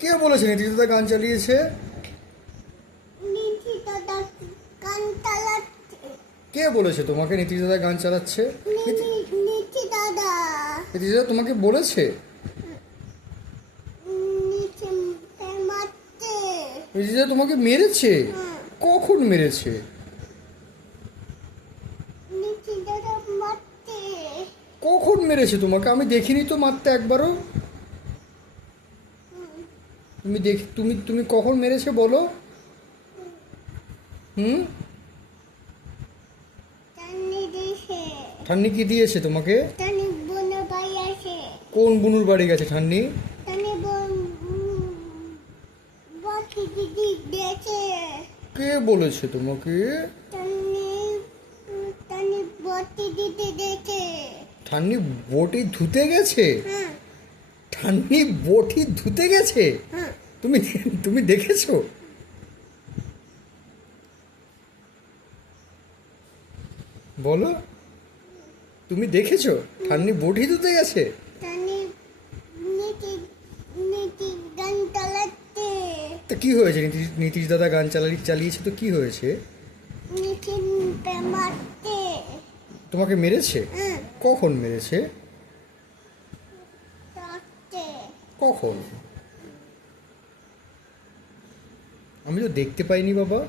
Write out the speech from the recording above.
কে বলেছে নীতিশ দাদা গান চালিয়েছে? নীতি দাদা গান চালাচ্ছে। কে বলেছে তোমাকে নীতিশ দাদা গান চালাচ্ছে? নীতি দাদা নীতিশ দাদা তোমাকে বলেছে? নীতি মারতে। নীতিশ দাদা তোমাকে মেরেছে? হ্যাঁ, কখন মেরেছে? নীতি দাদা মারতে। কখন মেরেছে তোমাকে? আমি দেখিনি তো মারতে একবারও। তুমি কখন মেরেছে বলো? হুম? টানি দিছে। ঠান্নি কি দিয়েছে তোমাকে? টানি বোনের বাড়ি আছে। কোন বুনুর বাড়ি গেছে ঠান্নি? টানি বোন বাকি দিদি দিয়েছে। কে বলেছে তোমাকে? টানি টানি বাটি দিতে দিয়েছে। ঠান্নি বটি ধুতে গেছে? হ্যাঁ, ঠান্নি বটি ধুতে গেছে? হ্যাঁ, তুমি তুমি দেখেছো? বলো, তুমি দেখেছো ঠান্নি বটি ধুতে গেছে? টানি নীতি নীতি গান চালাচ্ছে। তা কি হয়েছে? নীতিশ দাদা গান চালিয়েছে তো কি হয়েছে? নীতি মারতে। তোমাকে মেরেছে? হ্যাঁ, কখন মেরেছে? রাখতে। কখন? আমি তো দেখতে পাইনি বাবা।